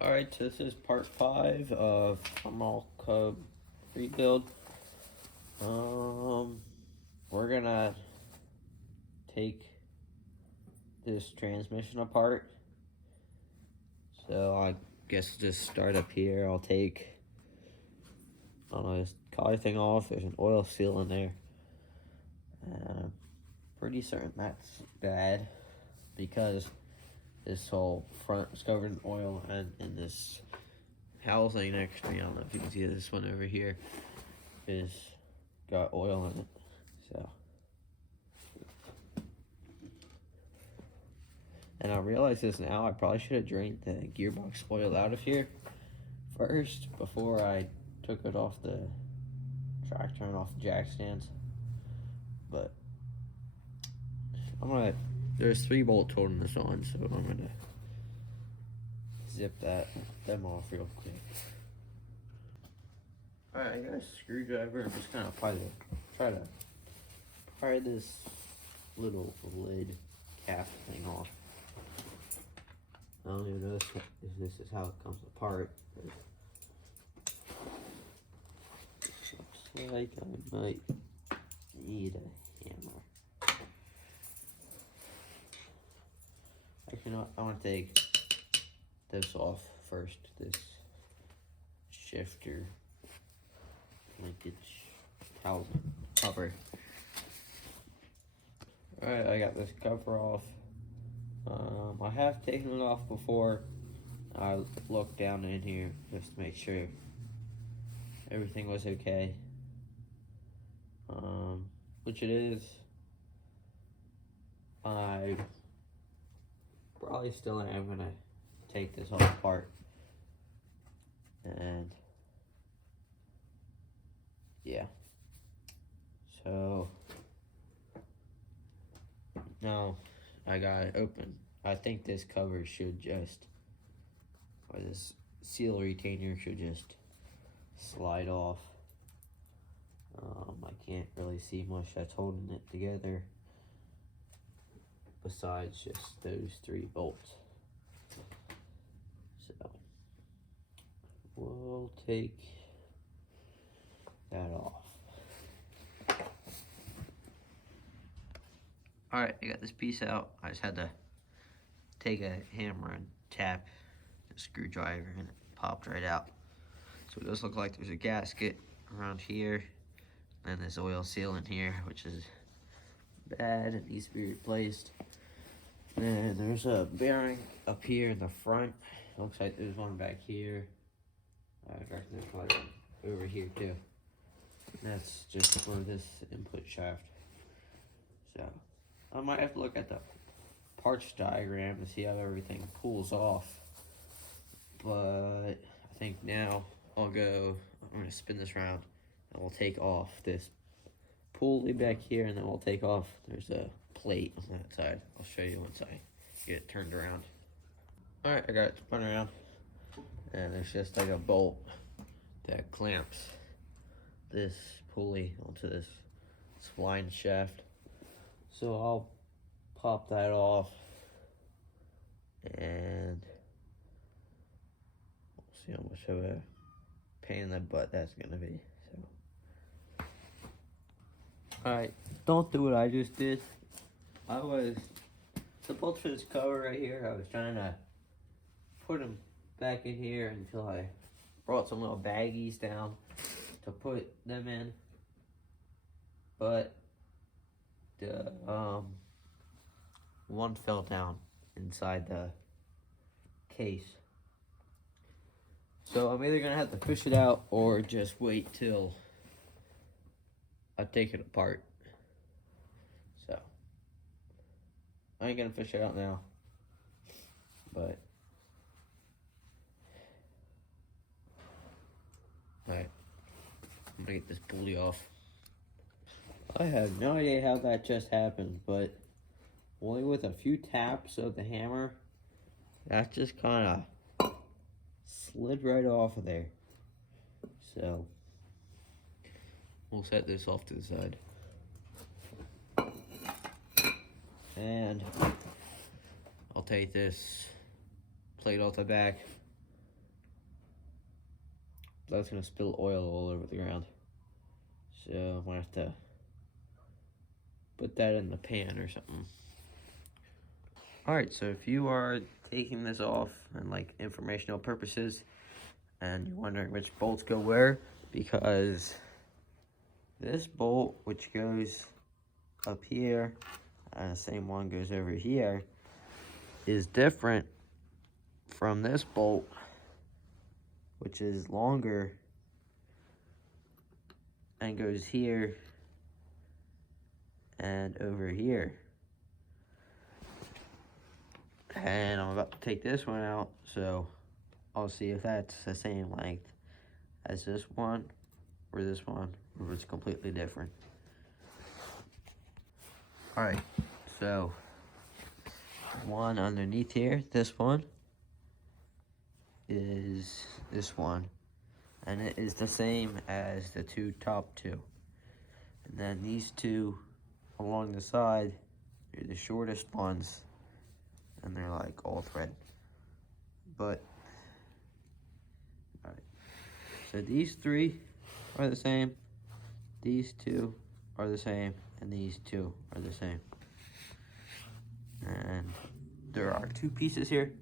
Alright, so this is part 5 of Farmall Cub rebuild. We're gonna take this transmission apart. So I guess just start up here. I'll take, I don't know, this collar thing off. There's an oil seal in there. I'm pretty certain that's bad because this whole front is covered in oil, and in this housing next to me, I don't know if you can see this one over here, is got oil in it. So, and I realize this now, I probably should have drained the gearbox oil out of here first before I took it off the tractor and off the jack stands. But there's 3 bolts holding this on, so I'm gonna zip them off real quick. Alright, I got a screwdriver. I'm just gonna try to pry this little lid cap thing off. I don't even know if this is how it comes apart. Looks like I might need a hammer. Actually, no, I want to take this off first. This shifter linkage cover. Alright, I got this cover off. I have taken it off before. I looked down in here just to make sure everything was okay. Which it is. I probably still am gonna take this all apart. And yeah. So now I got it open. I think this cover should just, or this seal retainer should just slide off. I can't really see much that's holding it together besides just those 3 bolts. So we'll take that off. Alright, I got this piece out. I just had to take a hammer and tap the screwdriver and it popped right out. So it does look like there's a gasket around here and this oil seal in here, which is bad and needs to be replaced. And there's a bearing up here in the front. Looks like there's one back here. I reckon there's probably one over here too. And that's just for this input shaft. So I might have to look at the parts diagram to see how everything pulls off. But I think now I'm gonna spin this around and we'll take off this pulley back here, and then we'll take off, there's a plate on that side. I'll show you once I get it turned around. Alright, I got it spun around, and there's just like a bolt that clamps this pulley onto this spline shaft. So I'll pop that off and we'll see how much of a pain in the butt that's gonna be. So, alright, don't do what I just did. The bolts for this cover right here, I was trying to put them back in here until I brought some little baggies down to put them in. But the one fell down inside the case. So I'm either gonna have to push it out or just wait till I take it apart. So I ain't gonna fish it out now, but alright, I'm gonna get this pulley off. I have no idea how that just happened, but only with a few taps of the hammer, that just kind of slid right off of there. So we'll set this off to the side. And I'll take this plate off the back, that's gonna spill oil all over the ground. So I'm gonna have to put that in the pan or something. Alright, so if you are taking this off and like informational purposes and you're wondering which bolts go where, because this bolt, which goes up here and the same one goes over here, is different from this bolt, which is longer and goes here and over here. And I'm about to take this one out, so I'll see if that's the same length as this one, or it's completely different. Alright, so one underneath here, this one, is this one. And it is the same as the top two. And then these two along the side are the shortest ones. And they're like all thread. But, alright. So these three are the same. These two are the same. And these two are the same. And there are two pieces here.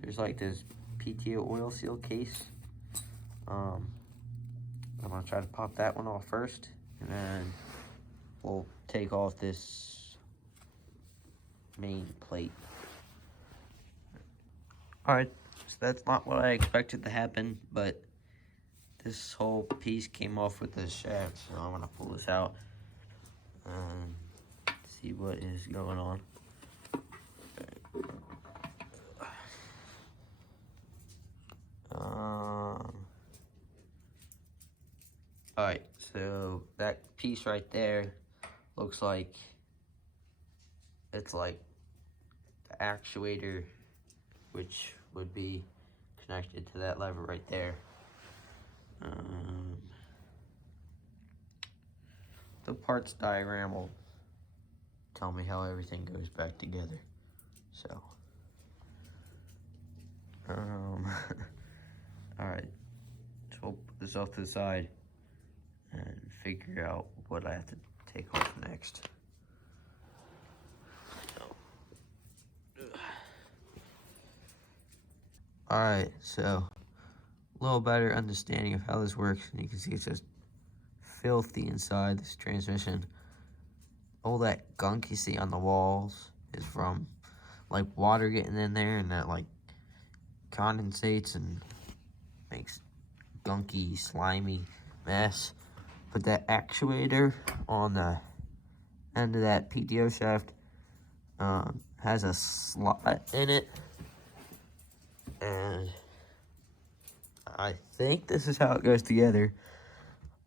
There's like this PTO oil seal case. I'm gonna try to pop that one off first, and then we'll take off this main plate. Alright, so that's not what I expected to happen, but this whole piece came off with the shaft, so I'm gonna pull this out and see what is going on. Alright, so that piece right there looks like it's like the actuator, which would be connected to that lever right there. The parts diagram will tell me how everything goes back together. So, alright, so we'll put this off to the side and figure out what I have to take off next. Alright, so a little better understanding of how this works. And you can see it's just filthy inside this transmission. All that gunk you see on the walls is from like water getting in there, and that like condensates and makes gunky, slimy mess. But that actuator on the end of that PTO shaft has a slot in it, and I think this is how it goes together.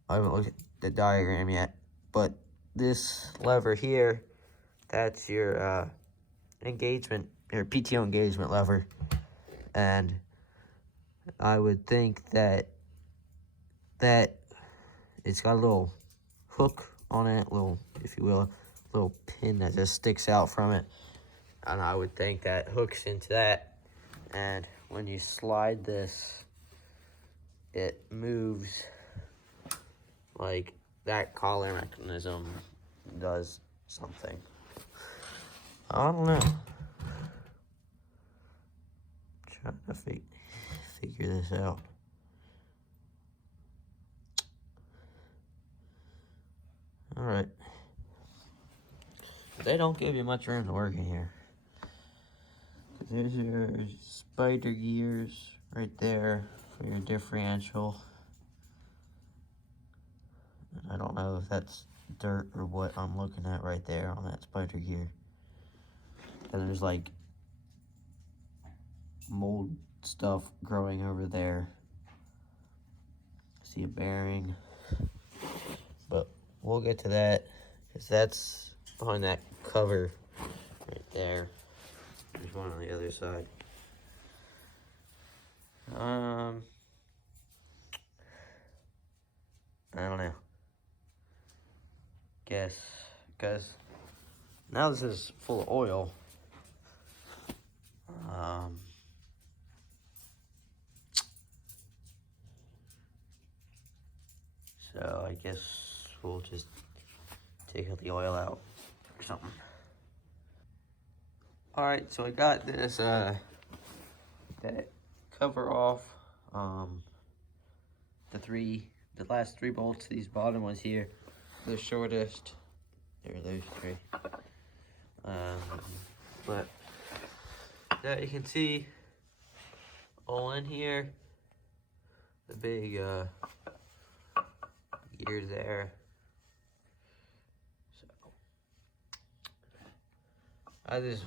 I haven't looked at the diagram yet, but this lever here, that's your engagement, your PTO engagement lever, and I would think that it's got a little hook on it, little, if you will, a little pin that just sticks out from it, and I would think that hooks into that, and when you slide this, it moves like that collar mechanism does something. I don't know. Trying to figure this out. Alright. They don't give you much room to work in here. There's your spider gears right there for your differential. I don't know if that's dirt or what I'm looking at right there on that spider gear. And there's like mold stuff growing over there. See a bearing. But we'll get to that, because that's behind that cover right there. There's one on the other side. I don't know. Guess, because now this is full of oil. So I guess we'll just take the oil out or something. Alright, so I got this that cover off the last three bolts, these bottom ones here, the shortest. There are those three. But that you can see all in here, the big gears there. So I just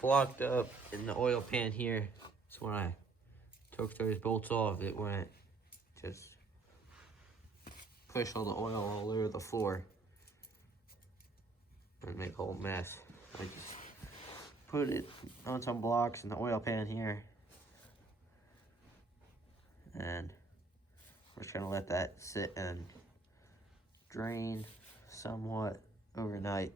blocked up in the oil pan here. So when I took those bolts off, it went just push all the oil all over the floor and make a whole mess. I just put it on some blocks in the oil pan here, and we're just gonna let that sit and drain somewhat overnight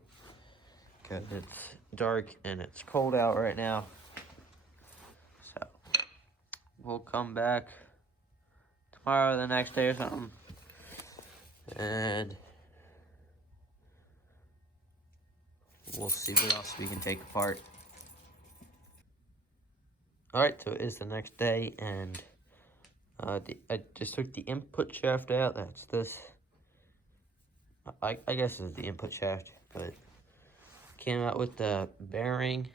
because it's dark and it's cold out right now. So we'll come back tomorrow or the next day or something, and we'll see what else we can take apart. Alright, so it is the next day, and I just took the input shaft out. That's this. I guess it's the input shaft, but came out with the bearing,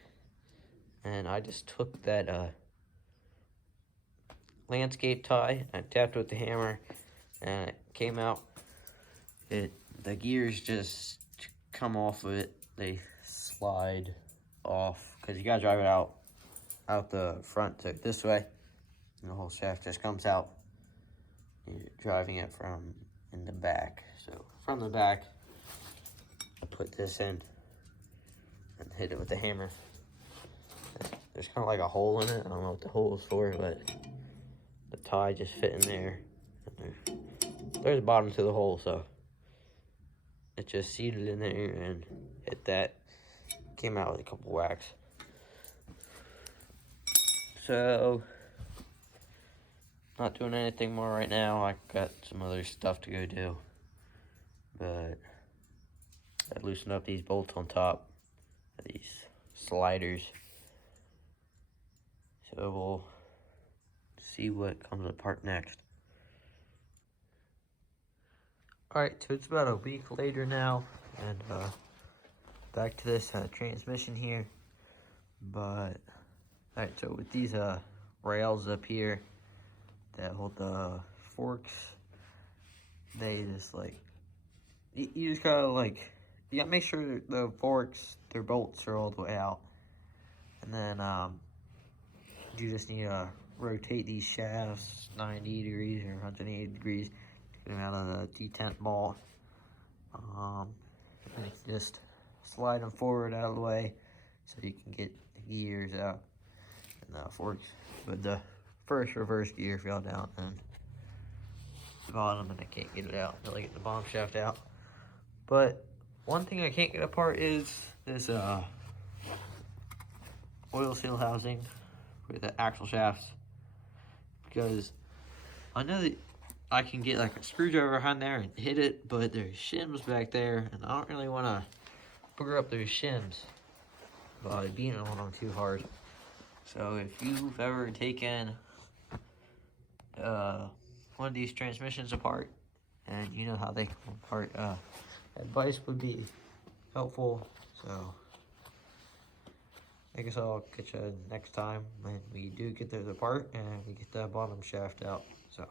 and I just took that landscape tie, I tapped it with the hammer, and it came out. The gears just come off of it. They slide off because you gotta drive it out the front to this way, and the whole shaft just comes out. You're driving it from in the back. So from the back, I put this in and hit it with the hammer. There's kind of like a hole in it. I don't know what the hole is for, but the tie just fit in there. There's a bottom to the hole, so it just seated in there and hit that. Came out with a couple whacks. So, not doing anything more right now. I got some other stuff to go do. But I loosened up these bolts on top of these sliders. So we'll see what comes apart next. Alright, so it's about a week later now, and back to this transmission here. But alright, so with these rails up here that hold the forks, they just like, you just gotta like, you gotta make sure that the forks, their bolts are all the way out. And then you just need to rotate these shafts 90 degrees or 180 degrees to get them out of the detent ball. And you can just slide them forward out of the way so you can get the gears out and the forks. But the first reverse gear fell down and the bottom, and I can't get it out until I get the bottom shaft out. But one thing I can't get apart is this oil seal housing for the axle shafts, because I know that I can get like a screwdriver behind there and hit it, but there's shims back there, and I don't really want to booger up those shims by beating on them too hard. So if you've ever taken one of these transmissions apart and you know how they come apart, advice would be helpful. So I guess I'll catch you next time when we do get those apart and we get that bottom shaft out. So